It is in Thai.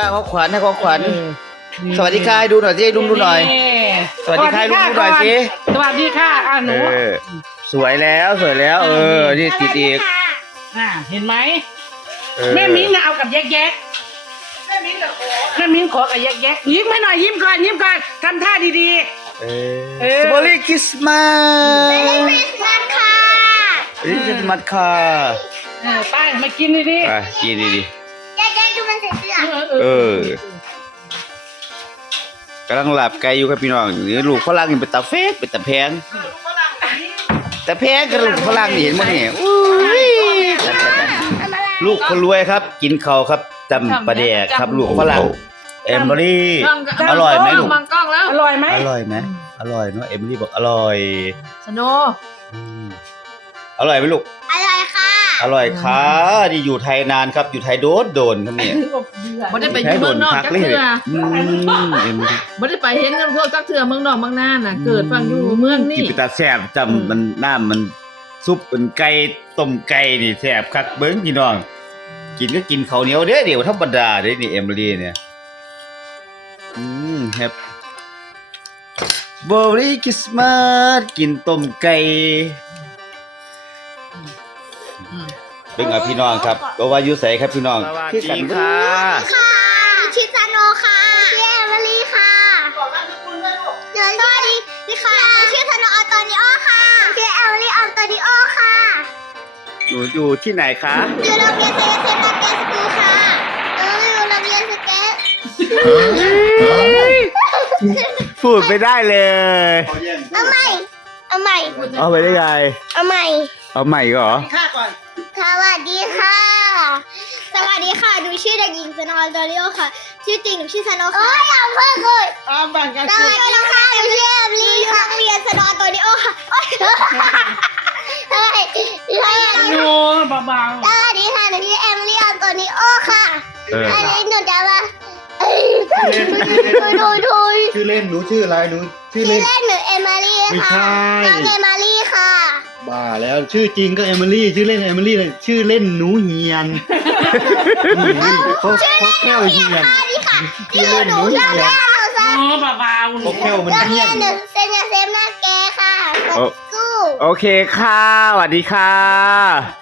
าของขวัญให้ของขวัญเออสวัสดีค่ะให้ดูหน่อยสิให้ลุงดูหน่อย สวัสดีค่ะลุงดูหน่อยสิสวัสดีค่ะอะหเอนูอสวยแล้วสวยแล้ว เออ นี่ติดอีกอะเห็นไหมเออแม่มิ้งนะเอากับแยกแยกแม่มิ้งขอกับแยกแยกยิ้มให้หน่อยยิ้มก่อนยิ้มก่อนทำท่าดีเอเอออสวัสดีคริสต์มาสคริสต์มาสค่ะสวัสดีคริสต์มาสค่ะๆเออไปมากินดีไปกินดียายยายดู มันใส่เสื้อเออกำลังหลับไกลอยู่ครับพี่น้องนี่ลูกฝรั่งนี่เป็นตาเฟกเป็นตาแพงต่แพงกับลูกฝรั่งนี่เห็นมั้ยเนี่ยอุ้ยลูกคนรวยครับ กินเขาวครับจำประเดกครับลูกฝรั่งเอมบอรี่อร่อยไหมลูก มังกล้องแล้วอร่อยไหมอร่อยไหมอร่อยเนาะเอมบอรี่บอกอร่อย สโนอืมอร่อยไหมลูก อร่อยค่ะอร่อยค่ะนี่อยู่ไทยนานครับ อยู่ไทยโดนโดนครับเนี่ยบ่ได้ไปอไทยยู่โดเมือนงนอกคักจักเลยเทื่ออืมเอ็มบอรี่บ่ได้ไปเห็นกันพวกจักเทื่อเมืองนอกเมืองนาน่ะ เกิดฟังอยู่เมืองกินี่นไปตาแซ่บจำมันน้ำมันซุปเป็นไก่ต้มไก่นี่แซ่บคักเบิ้งพี่น้อง กินก็กินข้าวเหนียวเด้อเดี๋ยวธรรมดาเด้อนี่เอมบอรี่เนี่ยอืมแฮปบอรี่คริสต์มาสกินต้มไก่ มเบิ่งเอาพี่น้องครับก็ว่าอยู่ไสครับพี่น้อง สวัสคือดีกันค่ะ ค่ะชิซาโนค่ะชื่อเอมิลี่ค่ะเดี๋ยวสวัสดีค่ะชื่อซาโนออตอนิโอค่ะชื่อเอมิลี่ออตอนิโอค่ะหนูอยู่ที่ไหนคะ อยู่โรงเรียนเซนเซนมาเกสกูค่ะเอออยู่โรงเรียนสเก็ตพูดไม่ได้เลย เอาใหม่เอาใหม่เอาไปได้ไงเอาใหม่เอาใหม่เหรอข้าก่อนส วัสดีค่ะ สวัสดีค่ะ หนูชื่อเด็กหญิงสโนว์ดอริโอค่ะ ชื่อจริงหนูชื่อสโนว์ค่ะเอ้ยอย่าเพิ่งเลยเอาแบ่งกันสวัสดีค่ะหนูชื่อเอมลี่ค่ะโรงเรียนสโนว์ดอริโอค่ะโอ๊ยสวัสดีค่ะหนูเบาสวัสดีค่ะหนูชื่อเอมลี่อันโตนิโอค่ะเอออันนี้หนูจะมาเอ้ยดูดูดูชื่อเล่นหนูชื่ออะไรหนูชื่อชื่อเล่นเล่นหนูเอมิลี่ไม่ค่ะใช่น้องเอมิลี่ค่ะ บ้าแล้วชื่อจริงก็เอมิลี่ชื่อเล่นเอมิลี่เลยชื่อเล่นหนูเฮียนอืมนี่เขาเขาแก้วเฮียนค่ะนี่ค่ะชื่อเล่นหนูหเฮีนูยนเล่นหนูๆซะหนูเบาๆหนูเขาแก้วมันโรงเฮีเรียยนนหนูเซนยาเซมนาแกค่ะโอ้กู้โอเคค่ะสวัสดีค่ะ